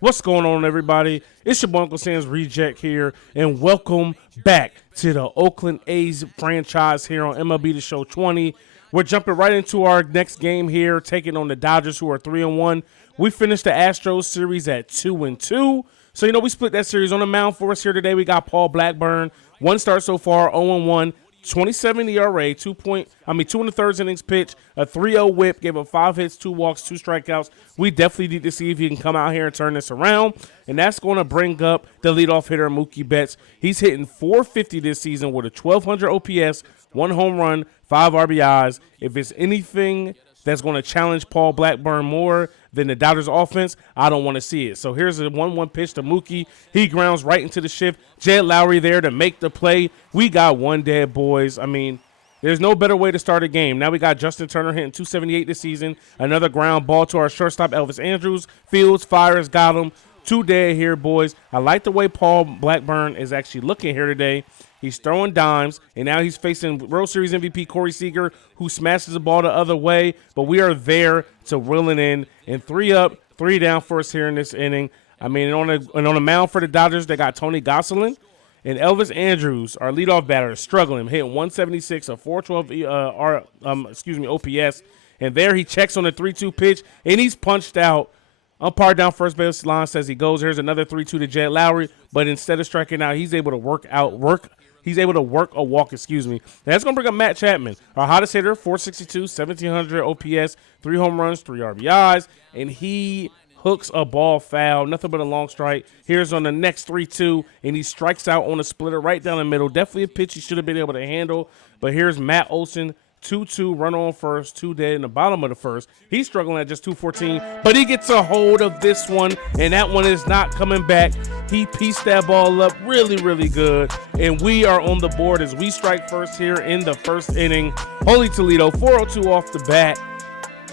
What's going on, everybody? It's your boy UncleSamsReject here, and welcome back to the Oakland A's franchise here on MLB The Show 20. We're jumping right into our next game here, taking on the Dodgers, who are 3-1. We finished the Astros series at 2-2. So, we split that series. On the mound for us here today. We got Paul Blackburn. One start so far, 0-1. 27 ERA, 2 1/3 innings pitch, a 3.0 whip, gave up 5 hits, 2 walks, 2 strikeouts. We definitely need to see if he can come out here and turn this around, and that's going to bring up the leadoff hitter, Mookie Betts. He's hitting .450 this season with a 1,200 OPS, 1 home run, 5 RBIs. If it's anything that's going to challenge Paul Blackburn more than the Dodgers offense, I don't want to see it. So here's a 1-1 pitch to Mookie. He grounds right into the shift. Jed Lowry there to make the play. We got one dead, boys. I mean, there's no better way to start a game. Now we got Justin Turner hitting .278 this season. Another ground ball to our shortstop, Elvis Andrus. Fields, fires, got him. 2 dead here, boys. I like the way Paul Blackburn is actually looking here today. He's throwing dimes, and now he's facing World Series MVP Corey Seager, who smashes the ball the other way. But we are there to reel it in. And 3 up, 3 down for us here in this inning. I mean, on the mound for the Dodgers, they got Tony Gonsolin and Elvis Andrus, our leadoff batter, is struggling, hitting 176, a 412 OPS. And there he checks on the 3-2 pitch, and he's punched out. Umpire down first base line says he goes. Here's another 3-2 to Jed Lowry, but instead of striking out, he's able to work a walk. That's going to bring up Matt Chapman, our hottest hitter, 462, 1,700 OPS, 3 home runs, 3 RBIs, and he hooks a ball foul, nothing but a long strike. Here's on the next 3-2, and he strikes out on a splitter right down the middle. Definitely a pitch he should have been able to handle, but here's Matt Olson, 2-2, run on first, 2 dead in the bottom of the first. He's struggling at just 214, but he gets a hold of this one, and that one is not coming back. He pieced that ball up really, really good, and we are on the board as we strike first here in the first inning. Holy Toledo, 402 off the bat.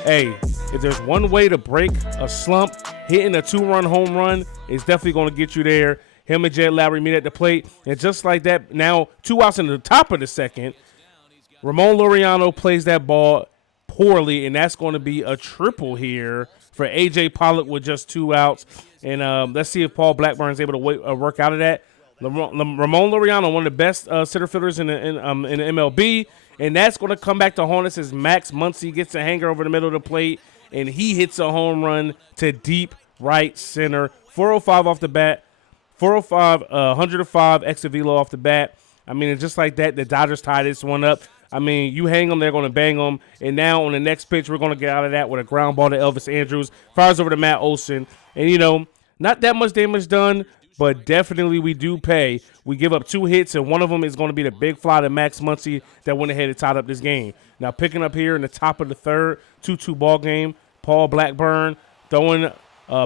Hey, if there's one way to break a slump, hitting a 2-run home run is definitely going to get you there. Him and Jed Lowry meet at the plate, and just like that, now 2 outs in the top of the second, Ramon Laureano plays that ball poorly, and that's going to be a triple here for A.J. Pollock with just 2 outs. And let's see if Paul Blackburn is able to work out of that. Ramon Laureano, one of the best center fielders in the MLB, and that's going to come back to haunt us as Max Muncy gets a hanger over the middle of the plate, and he hits a home run to deep right center. 405 off the bat, 405, 105 exit velo off the bat. I mean, it's just like that, the Dodgers tie this one up. I mean, you hang them, they're going to bang them. And now on the next pitch, we're going to get out of that with a ground ball to Elvis Andrus. Fires over to Matt Olson. And, not that much damage done, but definitely we do pay. We give up 2 hits, and one of them is going to be the big fly to Max Muncy that went ahead and tied up this game. Now, picking up here in the top of the third, 2-2 ball game, Paul Blackburn throwing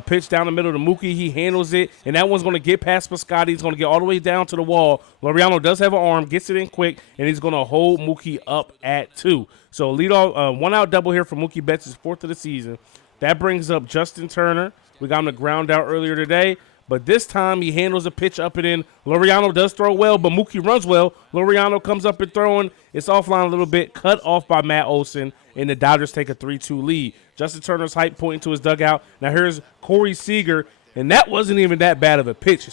pitch down the middle to Mookie. He handles it, and that one's going to get past Piscotty. He's going to get all the way down to the wall. Laureano does have an arm, gets it in quick, and he's going to hold Mookie up at 2. So leadoff, 1-out double here for Mookie Betts, his 4th of the season. That brings up Justin Turner. We got him to ground out earlier today, but this time he handles a pitch up and in. Laureano does throw well, but Mookie runs well. Laureano comes up and throwing. It's offline a little bit, cut off by Matt Olson, and the Dodgers take a 3-2 lead. Justin Turner's hype pointing to his dugout. Now here's Corey Seager, and that wasn't even that bad of a pitch,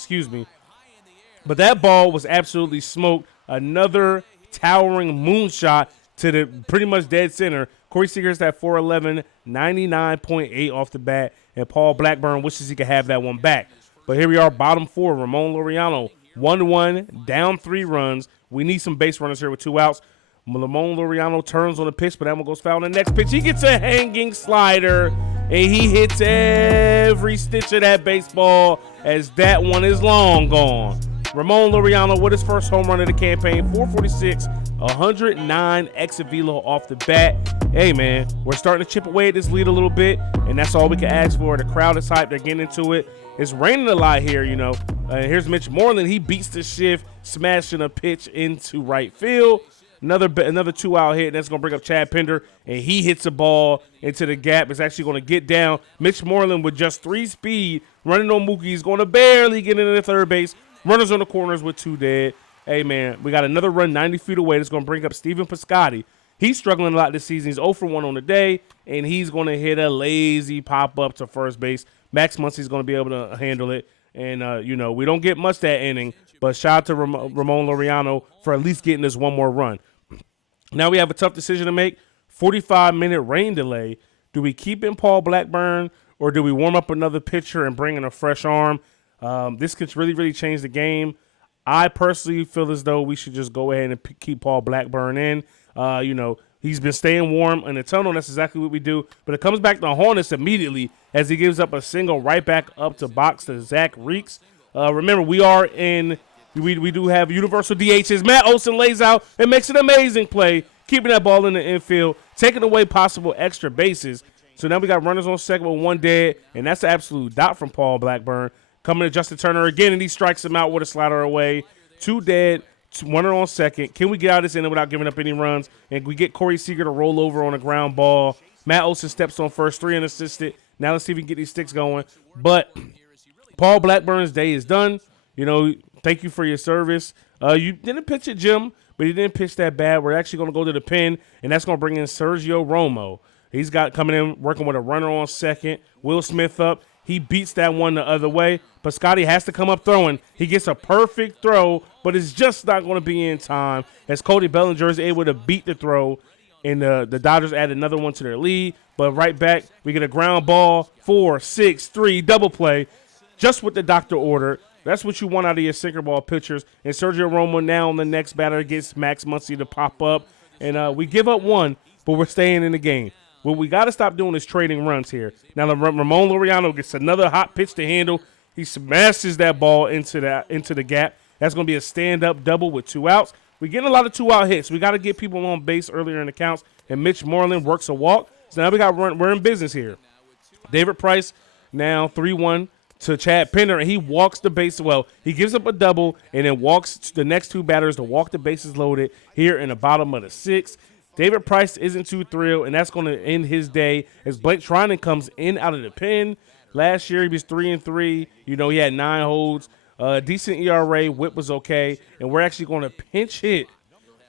but that ball was absolutely smoked. Another towering moonshot to the pretty much dead center. Corey Seager's at 411, 99.8 off the bat, and Paul Blackburn wishes he could have that one back. But here we are, bottom 4, Ramon Laureano, 1-1, down 3 runs. We need some base runners here with 2 outs. Ramon Laureano turns on the pitch, but that one goes foul on the next pitch. He gets a hanging slider, and he hits every stitch of that baseball as that one is long gone. Ramon Laureano with his first home run of the campaign, 446, 109 exit velo off the bat. Hey, man, we're starting to chip away at this lead a little bit, and that's all we can ask for. The crowd is hyped. They're getting into it. It's raining a lot here, Here's Mitch Moreland. He beats the shift, smashing a pitch into right field. Another 2-out hit, and that's going to bring up Chad Pinder, and he hits a ball into the gap. It's actually going to get down. Mitch Moreland with just 3 speed, running on Mookie. He's going to barely get into the third base. Runners on the corners with 2 dead. Hey, man, we got another run 90 feet away that's going to bring up Stephen Piscotty. He's struggling a lot this season. He's 0 for 1 on the day, and he's going to hit a lazy pop-up to first base. Max Muncy's going to be able to handle it. And, we don't get much that inning, but shout out to Ramon Laureano for at least getting us one more run. Now we have a tough decision to make. 45-minute rain delay. Do we keep in Paul Blackburn, or do we warm up another pitcher and bring in a fresh arm? This could really, really change the game. I personally feel as though we should just go ahead and keep Paul Blackburn in. He's been staying warm in the tunnel. That's exactly what we do. But it comes back to haunt us immediately as he gives up a single right back up to box to Zach Reeks. Remember, we do have universal DHs. Matt Olson lays out and makes an amazing play, keeping that ball in the infield, taking away possible extra bases. So now we got runners on second with one dead, and that's an absolute dot from Paul Blackburn. Coming to Justin Turner again, and he strikes him out with a slider away. 2 dead, runner on second. Can we get out of this inning without giving up any runs? And we get Corey Seager to roll over on a ground ball. Matt Olson steps on first, 3 unassisted. Now let's see if we can get these sticks going. But Paul Blackburn's day is done. Thank you for your service. You didn't pitch it, Jim, but he didn't pitch that bad. We're actually going to go to the pen, and that's going to bring in Sergio Romo. He's got coming in, working with a runner on second. Will Smith up. He beats that one the other way, but Scotty has to come up throwing. He gets a perfect throw, but it's just not going to be in time as Cody Bellinger is able to beat the throw, and the Dodgers add another one to their lead. But right back, we get a ground ball, 4-6-3 double play, just what the doctor ordered. That's what you want out of your sinker ball pitchers. And Sergio Romo now on the next batter gets Max Muncy to pop up. And we give up one, but we're staying in the game. What we got to stop doing is trading runs here. Now, Ramon Laureano gets another hot pitch to handle. He smashes that ball into the gap. That's going to be a stand-up double with 2 outs. We get a lot of 2-out hits. We got to get people on base earlier in the counts, and Mitch Moreland works a walk. So now we're in business here. David Price now 3-1 to Chad Pinder, and he walks the base. Well, he gives up a double and then walks the next 2 batters to walk the bases loaded here in the bottom of the 6th. David Price isn't too thrilled, and that's going to end his day as Blake Trinan comes in out of the pen. Last year he was 3-3. He had 9 holds, decent ERA. Whip was okay, and we're actually going to pinch hit.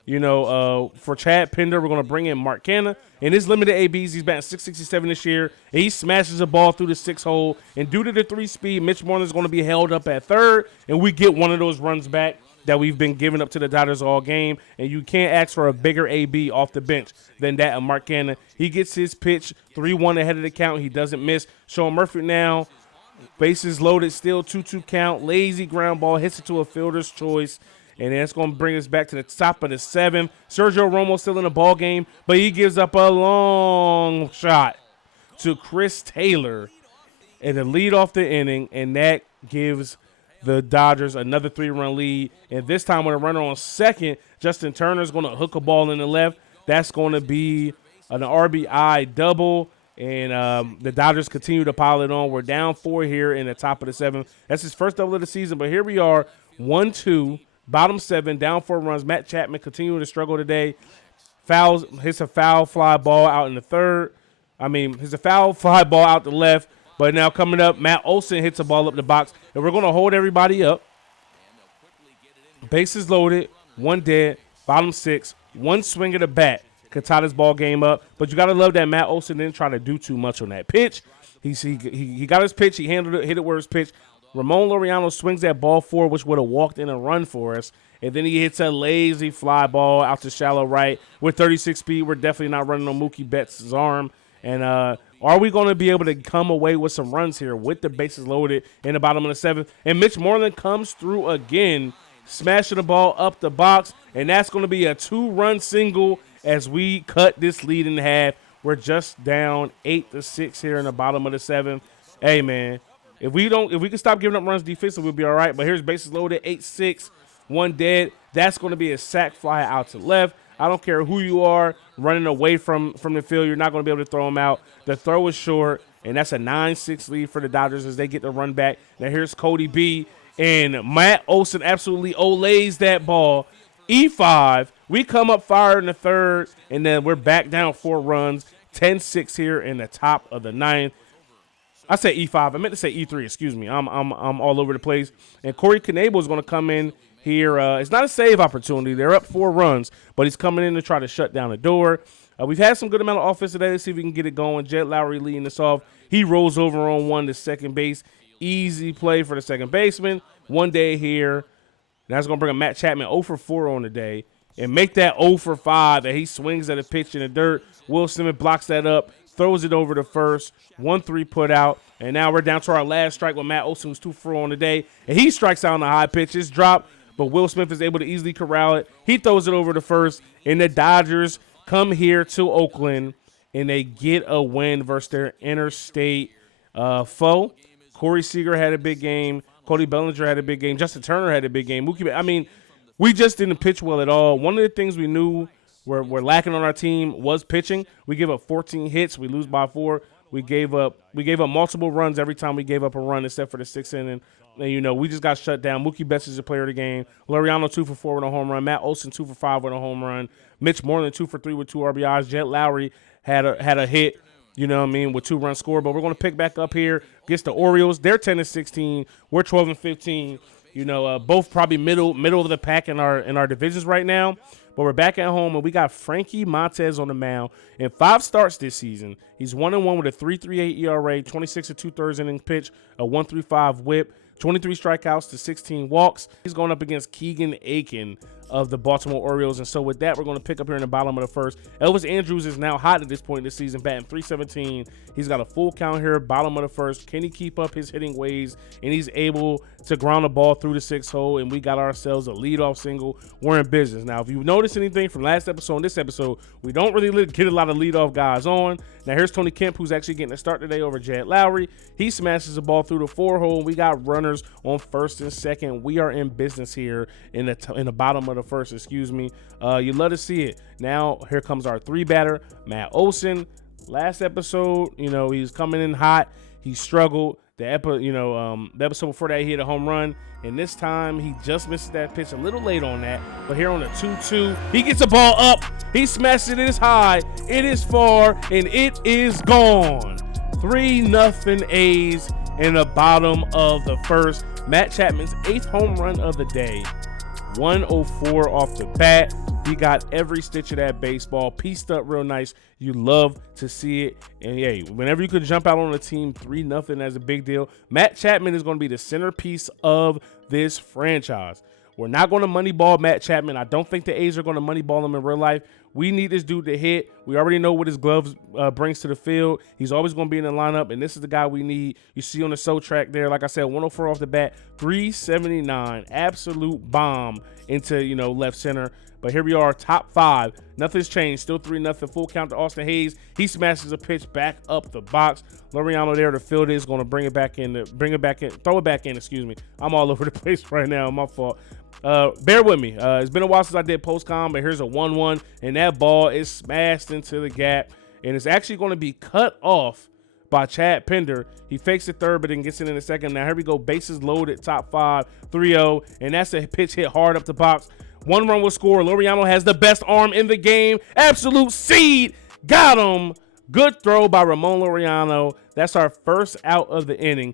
For Chad Pinder, we're going to bring in Mark Canna. In his limited ABs, he's batting .667 this year. And he smashes a ball through the 6 hole, and due to the 3-speed, Mitch Moreland is going to be held up at third, and we get one of those runs back that we've been giving up to the Dodgers all game, and you can't ask for a bigger AB off the bench than that of Mark Canna. He gets his pitch 3-1 ahead of the count. He doesn't miss. Sean Murphy now, bases loaded, still 2-2 count. Lazy ground ball, hits it to a fielder's choice, and that's going to bring us back to the top of the 7th. Sergio Romo still in the ball game, but he gives up a long shot to Chris Taylor and the lead off the inning, and that gives the Dodgers another 3-run lead. And this time with a runner on second, Justin Turner is going to hook a ball in the left. That's going to be an RBI double. And the Dodgers continue to pile it on. We're down 4 here in the top of the 7th. That's his first double of the season. But here we are, 1-2, bottom 7, down 4 runs. Matt Chapman continuing to struggle today. Hits a foul fly ball out in the third. Hits a foul fly ball out the left. But now coming up, Matt Olson hits a ball up the box, and we're going to hold everybody up. Bases loaded, 1 dead, bottom 6, 1 swing of the bat could tie this ball game up. But you got to love that Matt Olson didn't try to do too much on that pitch. He got his pitch. He handled it, hit it where his pitch. Ramon Laureano swings that ball forward, which would have walked in a run for us. And then he hits a lazy fly ball out to shallow right. With 36 speed, we're definitely not running on Mookie Betts' arm. And are we going to be able to come away with some runs here with the bases loaded in the bottom of the 7th? And Mitch Moreland comes through again, smashing the ball up the box. And that's going to be a 2-run single as we cut this lead in half. We're just down 8-6 here in the bottom of the 7th. Hey, man, if we can stop giving up runs defensively, we'll be all right. But here's bases loaded, 8-6, 1 dead. That's going to be a sac fly out to left. I don't care who you are running away from the field. You're not going to be able to throw them out. The throw is short, and that's a 9-6 lead for the Dodgers as they get the run back. Now here's Cody B. And Matt Olson absolutely olays that ball. E5. We come up fire in the third, and then we're back down 4 runs. 10-6 here in the top of the 9th. I said E5. I meant to say E3. Excuse me. I'm all over the place. And Corey Knebel is going to come in here. It's not a save opportunity. They're up 4 runs, but he's coming in to try to shut down the door. We've had some good amount of offense today. Let's see if we can get it going. Jet Lowry leading us off. He rolls over on one to second base. Easy play for the second baseman. One day here. That's going to bring a Matt Chapman 0 for 4 on the day and make that 0 for 5 that he swings at a pitch in the dirt. Will Simmons blocks that up, throws it over to first. 1-3 put out. And now we're down to our last strike with Matt Olson, who's 2 for 4 on the day. And he strikes out on the high pitch. It's dropped, but Will Smith is able to easily corral it. He throws it over to first. And the Dodgers come here to Oakland, and they get a win versus their interstate foe. Corey Seager had a big game. Cody Bellinger had a big game. Justin Turner had a big game. We just didn't pitch well at all. One of the things we knew we're lacking on our team was pitching. We give up 14 hits. We lose by 4. We gave up multiple runs every time we gave up a run, except for the 6th inning. And, we just got shut down. Mookie Betts is the player of the game. Laureano 2 for 4 with a home run. Matt Olson 2 for 5 with a home run. Mitch Moreland 2 for 3 with 2 RBIs. Jet Lowry had a hit. With 2 runs scored. But we're going to pick back up here against the Orioles. They're 10-16. We're 12-15. Both probably middle of the pack in our divisions right now. But we're back at home, and we got Frankie Montez on the mound. In 5 starts this season, he's 1-1 with a 3.38 ERA, 26 2/3 innings pitch, a 1.35 WHIP, 23 strikeouts to 16 walks. He's going up against Keegan Aiken of the Baltimore Orioles. And so with that, we're going to pick up here in the bottom of the first. Elvis Andrews is now hot at this point in the season, batting .317. He's got a full count here, bottom of the first. Can he keep up his hitting ways? And he's able to ground the ball through the 6th hole, and we got ourselves a leadoff single. We're in business. Now, if you notice anything from last episode and this episode, we don't really get a lot of leadoff guys on. Now, here's Tony Kemp, who's actually getting a start today over Jet Lowry. He smashes the ball through the 4 hole. We got runners on first and second. We are in business here in the bottom of the first, you love to see it. Now, here comes our 3-batter, Matt Olson. Last episode, he's coming in hot. He struggled. The episode before that, he hit a home run. And this time, he just misses that pitch a little late on that. But here on the 2-2, he gets the ball up. He smashes it. It is high. It is far. And it is gone. 3-0 A's in the bottom of the first. Matt Chapman's 8th home run of the day. 104 off the bat. He got every stitch of that baseball pieced up real nice. You love to see it. And hey, whenever you could jump out on a team 3-0, that's a big deal. Matt Chapman is going to be the centerpiece of this franchise. We're not going to moneyball Matt Chapman. I don't think the A's are going to moneyball him in real life. We need this dude to hit. We already know what his gloves brings to the field. He's always going to be in the lineup, and this is the guy we need. You see on the SO track there, like I said, 104 off the bat, 379, absolute bomb into, left center. But here we are, top 5. Nothing's changed. Still 3-0. Full count to Austin Hayes. He smashes a pitch back up the box. Laureano there to field is going to throw it back in. I'm all over the place right now. My fault. Bear with me. It's been a while since I did post-com, but here's a 1-1, and that ball is smashed into the gap, and it's actually going to be cut off by Chad Pender. He fakes the third, but then gets it in the second. Now here we go, bases loaded, top 5, 3-0, and that's a pitch hit hard up the box. 1 run will score. Laureano has the best arm in the game. Absolute seed. Got him. Good throw by Ramon Laureano. That's our first out of the inning.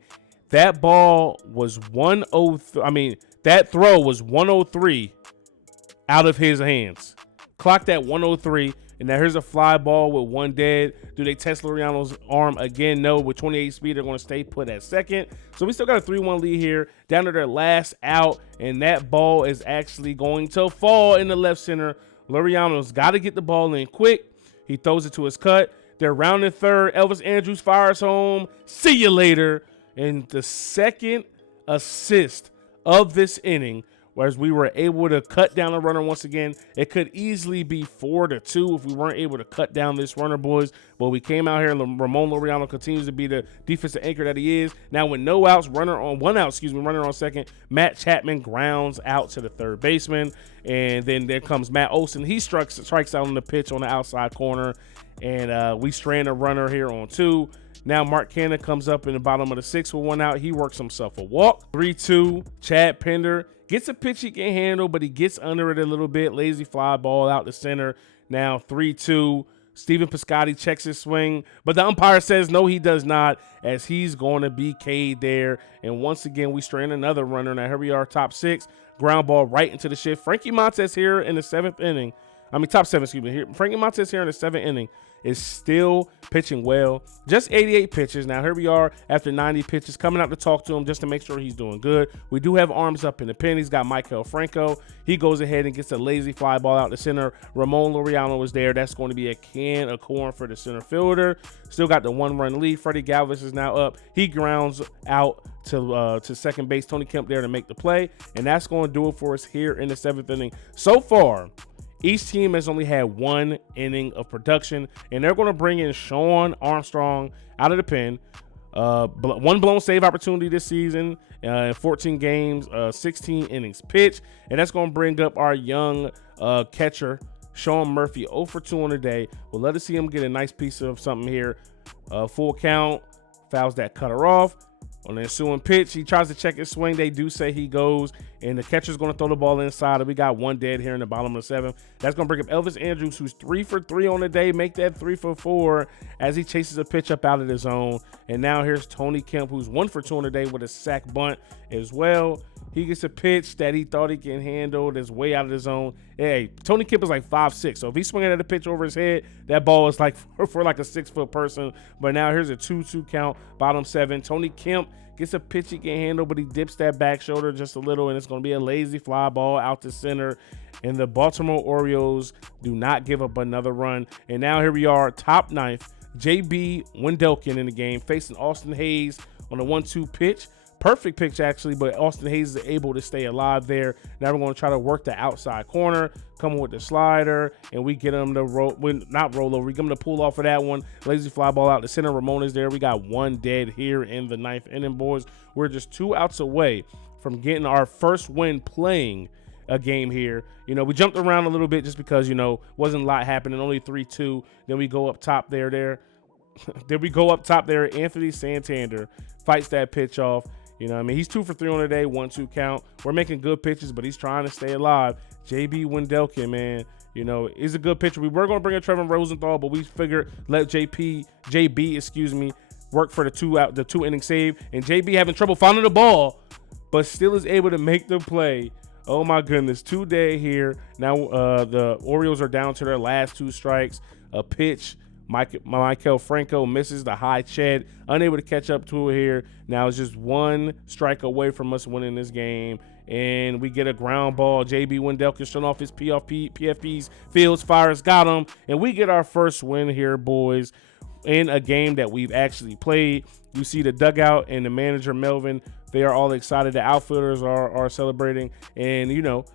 That ball was that throw was 103 out of his hands. Clocked at 103. And now here's a fly ball with 1 dead. Do they test Laureano's arm again? No. With 28 speed, they're going to stay put at second. So we still got a 3-1 lead here. Down to their last out. And that ball is actually going to fall in the left center. Laureano's got to get the ball in quick. He throws it to his cut. They're rounding third. Elvis Andrews fires home. See you later. And the second assist of this inning, whereas we were able to cut down the runner once again. It could easily be 4-2 if we weren't able to cut down this runner, boys. But we came out here, and Ramon Laureano continues to be the defensive anchor that he is. Now with no outs, runner on second, Matt Chapman grounds out to the third baseman. And then there comes Matt Olson. He strikes out on the pitch on the outside corner. And we strand a runner here on 2. Now Mark Cannon comes up in the bottom of the 6th with 1 out. He works himself a walk. 3-2, Chad Pender gets a pitch he can handle, but he gets under it a little bit. Lazy fly ball out the center. Now 3-2. Steven Piscotty checks his swing, but the umpire says no, he does not, as he's going to be K'd there. And once again, we strand another runner. Now here we are, top 6. Ground ball right into the shift. Frankie Montez here in the 7th inning. top 7, excuse me. Here, Frankie Montas here in the 7th inning is still pitching well. Just 88 pitches. Now, here we are after 90 pitches, coming out to talk to him just to make sure he's doing good. We do have arms up in the pen. He's got Maikel Franco. He goes ahead and gets a lazy fly ball out the center. Ramon Laureano was there. That's going to be a can of corn for the center fielder. Still got the 1-run lead. Freddie Galvis is now up. He grounds out to second base. Tony Kemp there to make the play. And that's going to do it for us here in the 7th inning. So far, each team has only had 1 inning of production, and they're going to bring in Sean Armstrong out of the pen. 1 blown save opportunity this season, 14 games, 16 innings pitched, and that's going to bring up our young catcher, Sean Murphy, 0 for 2 on the day. We'll let us see him get a nice piece of something here. Full count, fouls that cutter off. On the ensuing pitch, he tries to check his swing. They do say he goes, and the catcher's going to throw the ball inside. And we got 1 dead here in the bottom of the 7th. That's going to bring up Elvis Andrus, who's 3 for 3 on the day. Make that 3 for 4 as he chases a pitch up out of the zone. And now here's Tony Kemp, who's 1 for 2 on the day with a sac bunt as well. He gets a pitch that he thought he can handle that's way out of the zone. Hey, Tony Kemp is like 5'6", so if he's swinging at a pitch over his head, that ball is like for like a 6-foot person. But now here's a 2-2 count, bottom 7. Tony Kemp gets a pitch he can handle, but he dips that back shoulder just a little, and it's going to be a lazy fly ball out to center. And the Baltimore Orioles do not give up another run. And now here we are, top 9th, J.B. Wendelken in the game, facing Austin Hayes on a 1-2 pitch. Perfect pitch, actually, but Austin Hayes is able to stay alive there. Now we're going to try to work the outside corner, come with the slider, and we get him to not roll over. We get him to pull off of that one. Lazy fly ball out the center. Ramon is there. We got 1 dead here in the 9th inning, boys. We're just 2 outs away from getting our first win playing a game here. You know, we jumped around a little bit just because, you know, wasn't a lot happening. Only 3-2. Then we go up top there. Then we go up top there. Anthony Santander fights that pitch off. You know what I mean? He's 2 for 3 on the day, 1-2 count. We're making good pitches, but he's trying to stay alive. J.B. Wendelken, man, you know, is a good pitcher. We were going to bring in Trevor Rosenthal, but we figured let JB, work for the 2 inning save. And JB having trouble finding the ball, but still is able to make the play. Oh my goodness, 2 dead here. Now the Orioles are down to their last 2 strikes. A pitch. Maikel Franco misses the high ched, unable to catch up to it here. Now it's just 1 strike away from us winning this game, and we get a ground ball. J.B. Wendelken showing off his PFPs, Fields fires, got him, and we get our first win here, boys, in a game that we've actually played. You see the dugout and the manager, Melvin, they are all excited. The outfielders are celebrating, and, you know,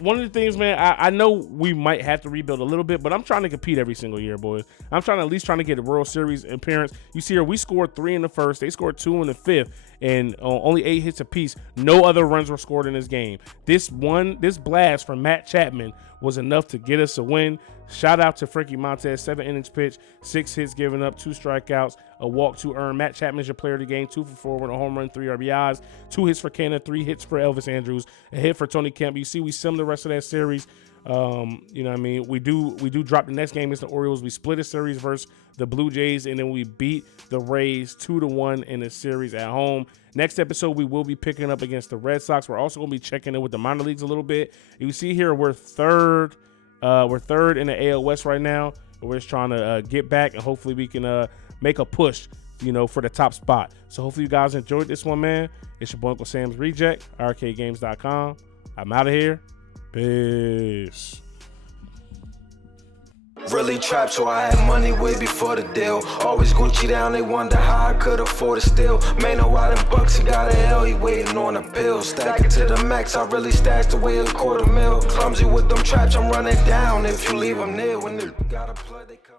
one of the things, man, I know we might have to rebuild a little bit, but I'm trying to compete every single year, boys. I'm at least trying to get a World Series appearance. You see here, we scored 3 in the first. They scored 2 in the 5th, and only 8 hits apiece. No other runs were scored in this game. This blast from Matt Chapman was enough to get us a win. Shout out to Frankie Montas, 7 innings pitched, 6 hits given up, 2 strikeouts, a walk to earn. Matt Chapman's your player of the game, 2 for 4 with a home run, 3 RBIs, 2 hits for Canna, 3 hits for Elvis Andrus, a hit for Tony Kemp. You see, we sim the rest of that series. You know what I mean? We do drop the next game against the Orioles. We split a series versus the Blue Jays, and then we beat the Rays 2-1 in the series at home. Next episode, we will be picking up against the Red Sox. We're also going to be checking in with the minor leagues a little bit. You see here, we're third in the AL West right now. We're just trying to get back, and hopefully we can make a push, you know, for the top spot. So hopefully you guys enjoyed this one, man. It's your boy Uncle Sam's Reject, arcadegames.com. I'm out of here. Peace. Really trapped, so I had money way before the deal. Always Gucci down, they wonder how I could afford it still. Man, no why them bucks, he got a L, he waiting on a bill. Stack it to the max, I really stashed away $250,000. Clumsy with them traps, I'm running down. If you leave them near, when they got a plug, they come.